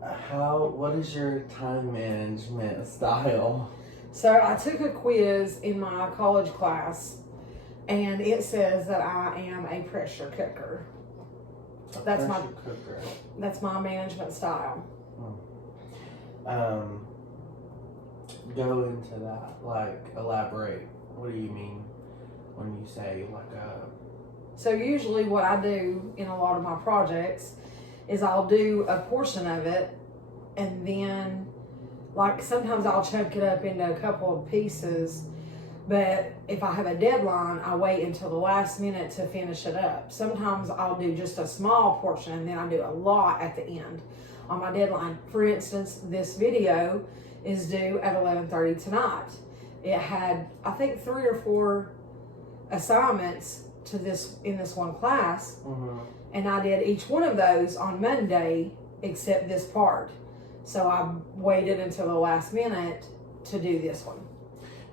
What is your time management style? So I took a quiz in my college class, and it says that I am a pressure cooker. That's Pressure cooker. That's my management style. Go into that. Like, elaborate. What do you mean when you say like a? So usually what I do in a lot of my projects is I'll do a portion of it, and then like sometimes I'll chunk it up into a couple of pieces, but if I have a deadline, I wait until the last minute to finish it up. Sometimes I'll do just a small portion and then I do a lot at the end on my deadline. For instance, this video is due at 11:30 tonight. It had, I think, 3 or 4 assignments to this in this one class, and I did each one of those on Monday except this part. So I waited until the last minute to do this one.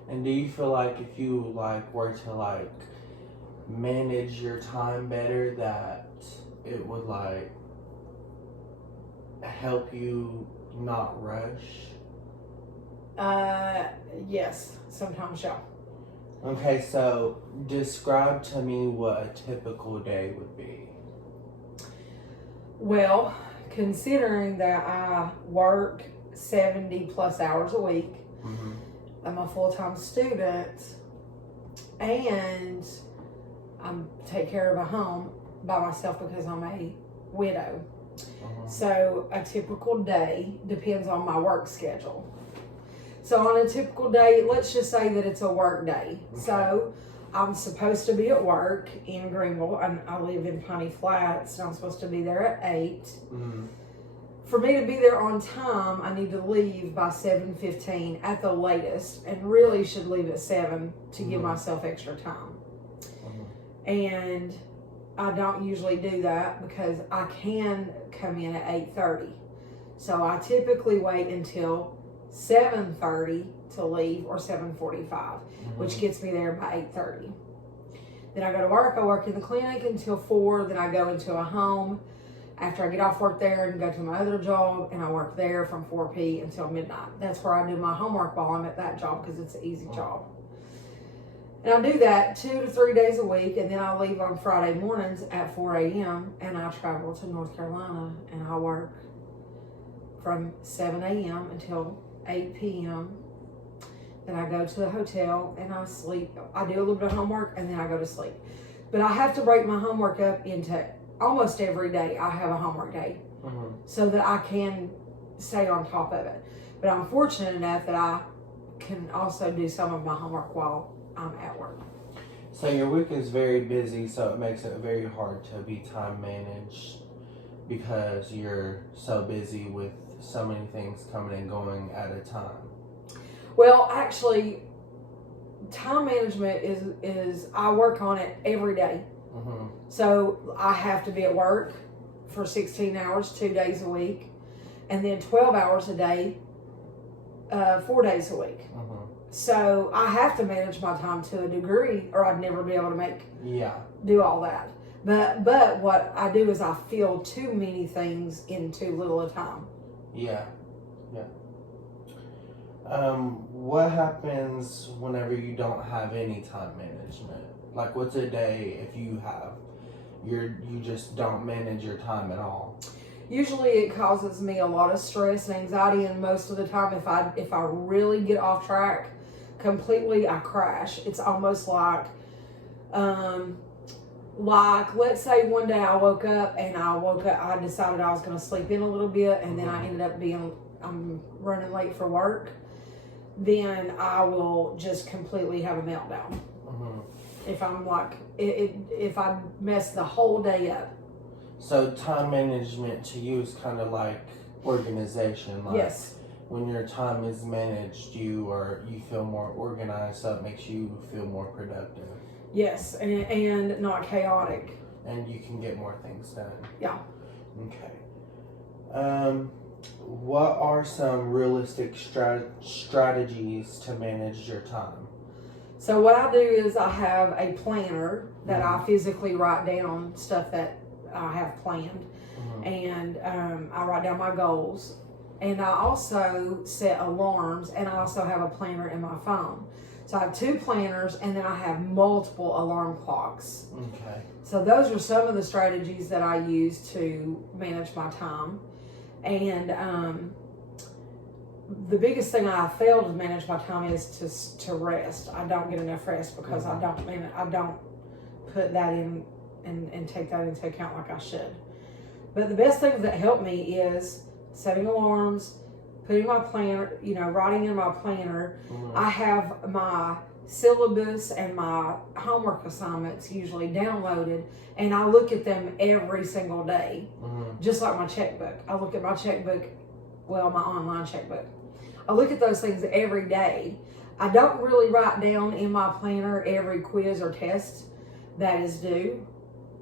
And do you feel like if you like were to like manage your time better, that it would like help you not rush? Yes, sometimes, yeah. Okay, so describe to me what a typical day would be. Well, considering that I work 70 plus hours a week, I'm a full-time student, and I take care of a home by myself because I'm a widow. So a typical day depends on my work schedule. So on a typical day, let's just say that it's a work day. Okay. So I'm supposed to be at work in Greenville, and I live in Piney Flats, and I'm supposed to be there at 8. For me to be there on time, I need to leave by 7:15 at the latest, and really should leave at 7 to give myself extra time. And I don't usually do that because I can come in at 8:30. So I typically wait until 7:30 to leave, or 7:45, which gets me there by 8:30. Then I go to work. I work in the clinic until 4. Then I go into a home after I get off work there and go to my other job, and I work there from 4 p until midnight. That's where I do my homework while I'm at that job because it's an easy job. And I do that 2 to 3 days a week, and then I leave on Friday mornings at 4 a.m. and I travel to North Carolina, and I work from 7 a.m. until 8 p.m. Then I go to the hotel and I sleep. I do a little bit of homework and then I go to sleep. But I have to break my homework up into almost every day. I have a homework day so that I can stay on top of it. But I'm fortunate enough that I can also do some of my homework while I'm at work. So your week is very busy, so it makes it very hard to be time managed because you're so busy with so many things coming and going at a time. Well, actually, time management is I work on it every day. So I have to be at work for 16 hours, 2 days a week, and then 12 hours a day, 4 days a week. So I have to manage my time to a degree, or I'd never be able to do all that. But what I do is I fill too many things in too little a time. What happens whenever you don't have any time management? Like, what's a day if you have you just don't manage your time at all? Usually it causes me a lot of stress and anxiety, and most of the time if I really get off track completely, I crash. It's almost like let's say one day I woke up, I decided I was going to sleep in a little bit, and then I ended up I'm running late for work. Then I will just completely have a meltdown. If I'm like, if I mess the whole day up. So time management to you is kind of like organization. Like yes. When your time is managed, you feel more organized, so it makes you feel more productive. Yes, and not chaotic. And you can get more things done. Yeah. Okay. What are some realistic strategies to manage your time? So what I do is I have a planner that I physically write down stuff that I have planned. and I write down my goals. And I also set alarms, and I also have a planner in my phone. So I have 2 planners, and then I have multiple alarm clocks. Okay. So those are some of the strategies that I use to manage my time. And the biggest thing I fail to manage my time is to rest. I don't get enough rest because I don't put that in and take that into account like I should. But the best things that help me is setting alarms, putting my planner, writing in my planner. I have my syllabus and my homework assignments usually downloaded, and I look at them every single day, just like my checkbook. I look at my checkbook, my online checkbook. I look at those things every day. I don't really write down in my planner every quiz or test that is due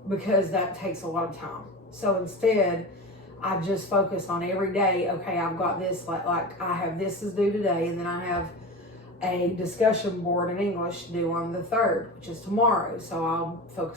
because that takes a lot of time. So instead, I just focus on every day. Okay, I've got this, like I have this is due today, and then I have a discussion board in English due on the 3rd, which is tomorrow. So I'll focus